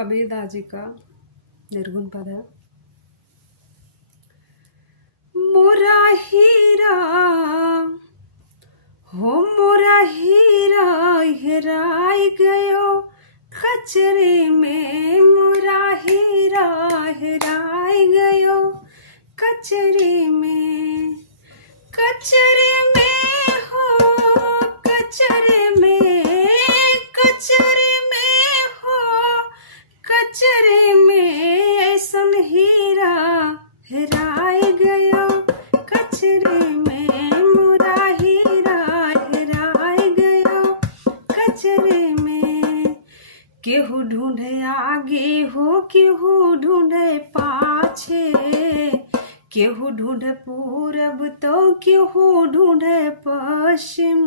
कबीरदास जी का निर्गुण पद है। मोरा हीरा हो मोरा हीरा हेराई गयो कचरे में, मोरा हीरा हेराई गयो कचरे में, कचरे में हो कचरे में, कचरे में हो कचरे में, ऐसन हीरा हेराई गयो कचरे में, मोरा हीरा हेराई गयो कचरे में। केहू ढूंढे आगे हो केहू ढूंढे पाछे, केहू ढूंढे पूरब तो केहू ढूंढे पश्चिम,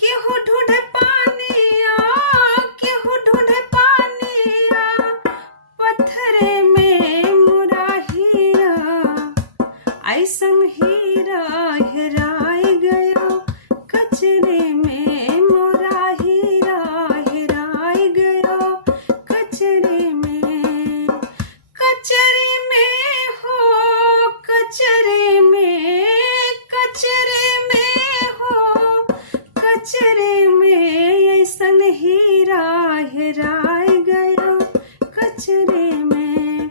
केहू ढूंढे पानिया केहू ढूंढे पानिया पत्थरे में, मोरा हीरा ऐसन हीरा हेराई गयो कचरे में, मोरा हीरा हेराई गयो कचरे में, कचरे में हो कचरे में, कचरे में हो कचरे में, ऐसन हीरा हेराई गयो कचरे में।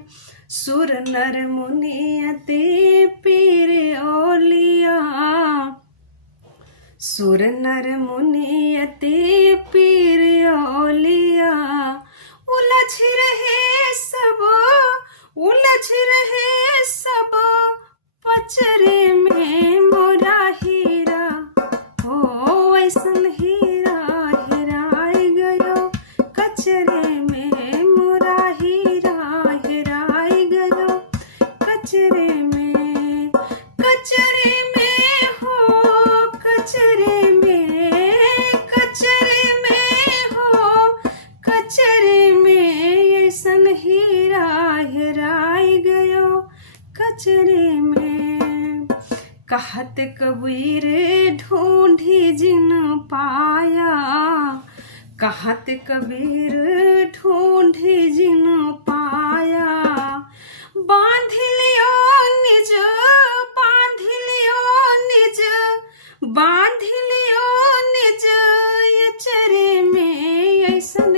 सुर नर मुनि अति पीर औलिया, सुर नर मुनि अति पीर औलिया, उलझ रहे सब उलझ रहे सब पचरे में, मोरा हीरा हो ऐसन हीरा हेराई गयो कचरे में, मोरा हीरा हेराई गयो कचरे में, कचरे में हो कचरे में, कचरे में हो कचरे में, ऐसन हीरा हेराई गयो कचरे में। कहत कबीर ढूंढी जिन पाया, कहत कबीर ढूंढी जिन पाया, बांध लियो निज बांध लियो निज बांध लियो निज ये चरे में, ऐसन